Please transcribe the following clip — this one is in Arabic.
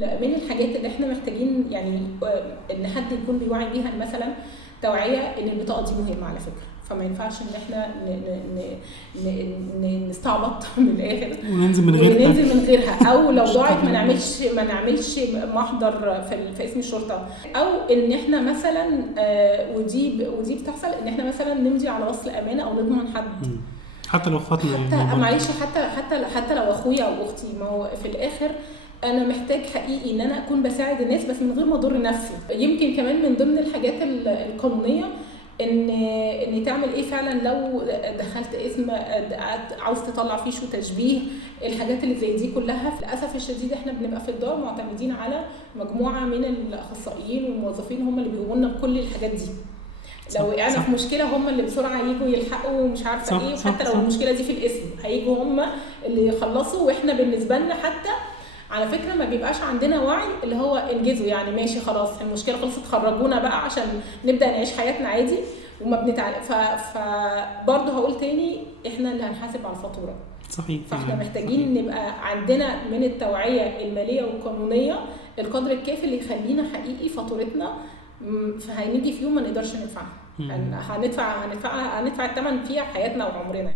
من الحاجات اللي احنا محتاجين يعني ان حد يكون بيوعي بيها مثلا توعيه ان البطاقه دي مهمه على فكره، فما ينفعش ان احنا نستعبط من الاخر وننزل من غيرها، او لو ضاعت ما نعملش محضر في اسم الشرطه، او ان احنا مثلا ودي بتحصل ان احنا مثلا نمضي على وصل امانه او نضمن حد حتى لو اخواتنا، حتى معلش حتى لو اخويا او اختي. ما هو في الاخر انا محتاج حقيقي ان انا اكون بساعد الناس بس من غير ما اضر نفسي. يمكن كمان من ضمن الحاجات القانونيه ان تعمل ايه فعلا لو دخلت اسم عاوز تطلع فيه شو تشبيه، الحاجات اللي زي دي كلها. للاسف الشديد احنا بنبقى في الدار معتمدين على مجموعه من الاخصائيين والموظفين هم اللي بيقوموا لنا بكل الحاجات دي. لو وقعنا في مشكله هم اللي بسرعه ييجوا يلحقوا ومش عارفه ايه، وحتى لو المشكله دي في الاسم هيجوا هم اللي يخلصوا، واحنا بالنسبه لنا حتى على فكره ما بيبقاش عندنا وعي اللي هو انجزوا يعني ماشي خلاص المشكله خلصت خرجونا بقى عشان نبدا نعيش حياتنا عادي وما بنتعلم. فبرضه هقول تاني احنا اللي هنحاسب على الفاتوره. صحيح. فاحنا محتاجين نبقى عندنا من التوعيه الماليه والقانونيه القدر الكافي اللي يخلينا حقيقي فاتورتنا فهنيجي في يوم ما نقدرش ندفعها، هندفع الثمن فيها حياتنا وعمرنا.